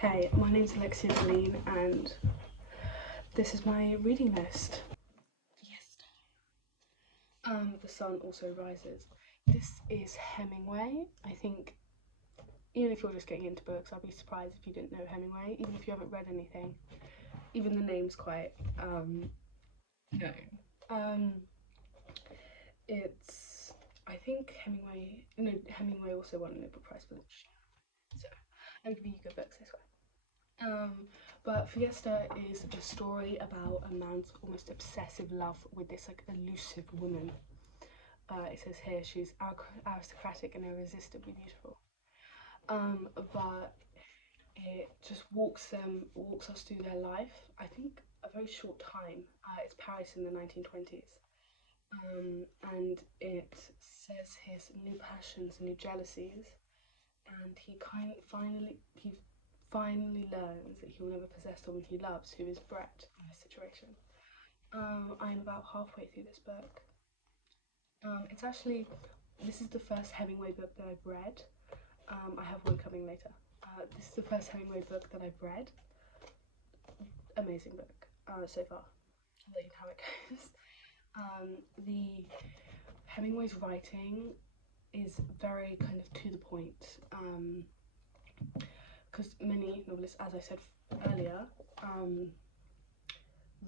Hey, my name's Alexia Deline, and this is my reading list. Fiesta. The Sun Also Rises. This is Hemingway. I think, even if you're just getting into books, I'd be surprised if you didn't know Hemingway, even if you haven't read anything. Even the name's quite known. It's, I think Hemingway also won a Nobel Prize for literature. So, I'm giving you good books this way. But Fiesta is a story about a man's almost obsessive love with this like elusive woman. It says here she's aristocratic and irresistibly beautiful. But it just walks us through their life. I think a very short time. It's Paris in the 1920s. And it says his new passions, new jealousies, and he finally learns that he will never possess the woman he loves, who is Brett in this situation. I'm about halfway through this book. This is the first Hemingway book that I've read. I have one coming later. This is the first Hemingway book that I've read. Amazing book so far. I'll let you know how it goes. The Hemingway's writing is very kind of to the point. Because many novelists, as I said earlier,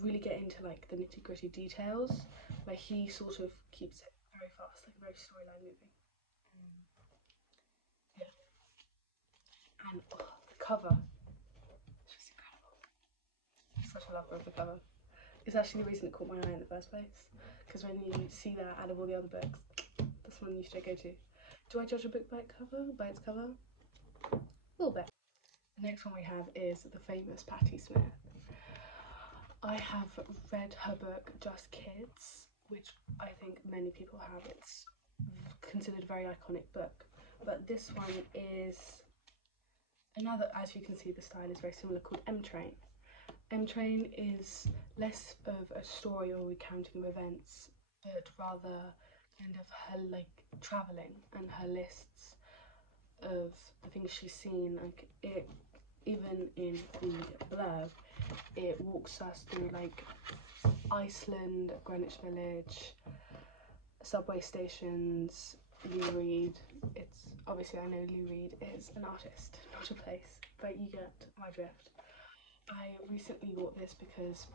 really get into like the nitty-gritty details, where he sort of keeps it very fast, like very storyline moving. Yeah. And the cover, it's just incredible. I'm such a lover of the cover. It's actually the reason it caught my eye in the first place, because when you see that out of all the other books, that's one you should go to. Do I judge a book by its cover? A little bit. The next one we have is the famous Patti Smith. I have read her book Just Kids, which I think many people have. It's considered a very iconic book, but this one is another, as you can see the style is very similar, called M Train. M Train is less of a story or recounting of events, but rather kind of her like travelling and her lists of the things she's seen. Like it, even in the blurb, it walks us through like Iceland, Greenwich Village, subway stations, Lou Reed. It's obviously, I know Lou Reed is an artist, not a place, but you get my drift. I recently bought this because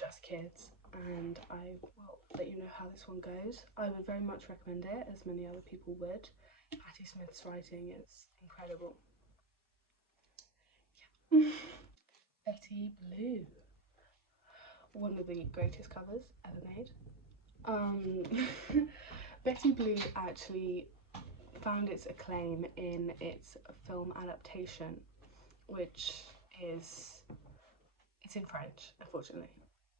Just Kids, and I will let you know how this one goes. I would very much recommend it, as many other people would. Patti Smith's writing is incredible. Yeah. Betty Blue, one of the greatest covers ever made. Betty Blue actually found its acclaim in its film adaptation, which is, it's in French, unfortunately.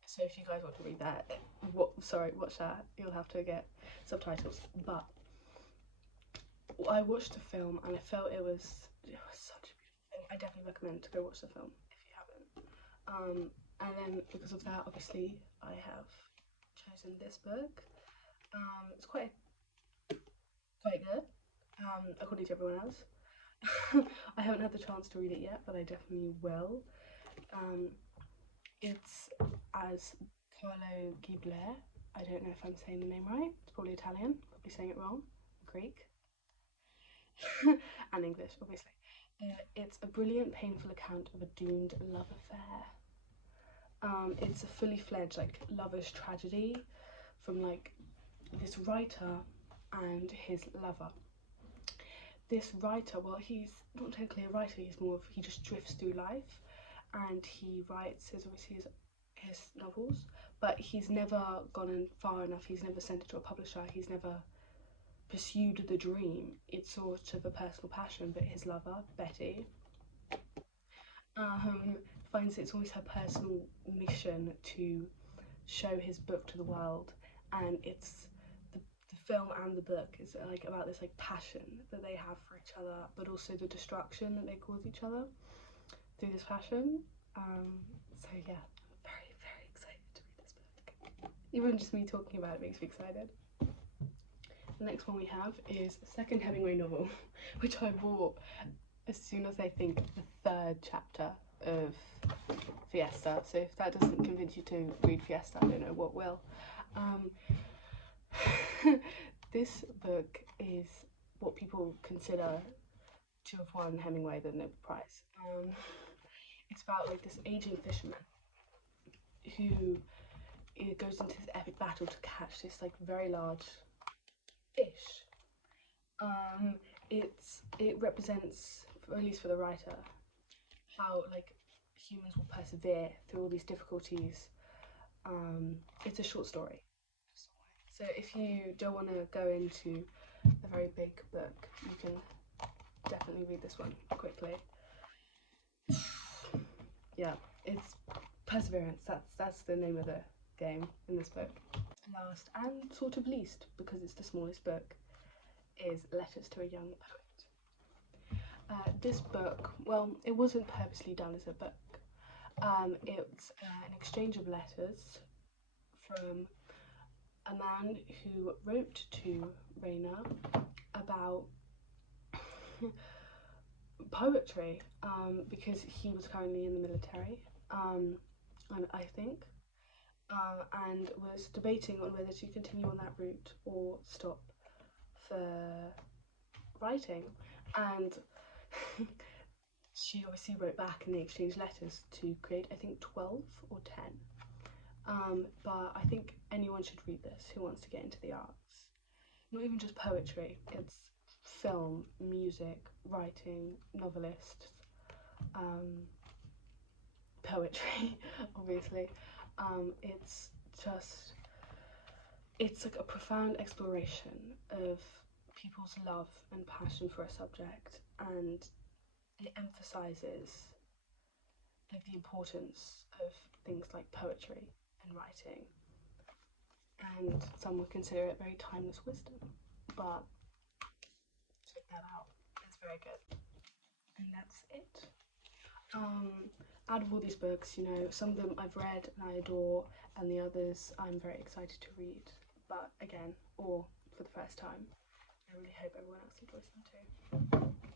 So if you guys want to read that, watch that, you'll have to get subtitles. But I watched the film and I felt it was such a beautiful film. I definitely recommend to go watch the film if you haven't. And then because of that, obviously, I have chosen this book. It's quite good, according to everyone else. I haven't had the chance to read it yet, but I definitely will. It's as Carlo Ghibler. I don't know if I'm saying the name right. It's probably Italian, probably saying it wrong. Greek. And English, obviously. It's a brilliant, painful account of a doomed love affair. It's a fully fledged like lover's tragedy from like this writer and his lover. This writer, well, he's not technically a writer, he just drifts through life, and he writes his novels, but he's never gone far enough. He's never sent it to a publisher. He's never pursued the dream. It's sort of a personal passion, but his lover, Betty, finds it's always her personal mission to show his book to the world, and it's the film and the book is like about this like passion that they have for each other, but also the destruction that they cause each other through this passion. So yeah, I'm very, very excited to read this book. Even just me talking about it makes me excited. The next one we have is a second Hemingway novel, which I bought as soon as I think the third chapter of Fiesta. So if that doesn't convince you to read Fiesta, I don't know what will. Um, this book is what people consider to have won Hemingway the Nobel Prize. It's about like this aging fisherman who goes into this epic battle to catch this like very large fish. It represents, at least for the writer, how like humans will persevere through all these difficulties. It's a short story, so if you don't want to go into a very big book, you can definitely read this one quickly. Yeah, it's perseverance. That's the name of the game in this book. Last and sort of least, because it's the smallest book, is Letters to a Young Poet. This book, well, it wasn't purposely done as a book. It's an exchange of letters from a man who wrote to Raina about poetry, because he was currently in the military, I think, and was debating on whether to continue on that route or stop for writing. And she obviously wrote back and they exchanged letters to create, I think, 12 or 10. But I think anyone should read this who wants to get into the arts. Not even just poetry, it's film, music, writing, novelists, poetry, obviously. It's like a profound exploration of people's love and passion for a subject, and it emphasizes like the importance of things like poetry and writing, and some would consider it very timeless wisdom, but check that out, it's very good. And that's it. Out of all these books, you know, some of them I've read and I adore, and the others I'm very excited to read, but again, or for the first time. I really hope everyone else enjoys them too.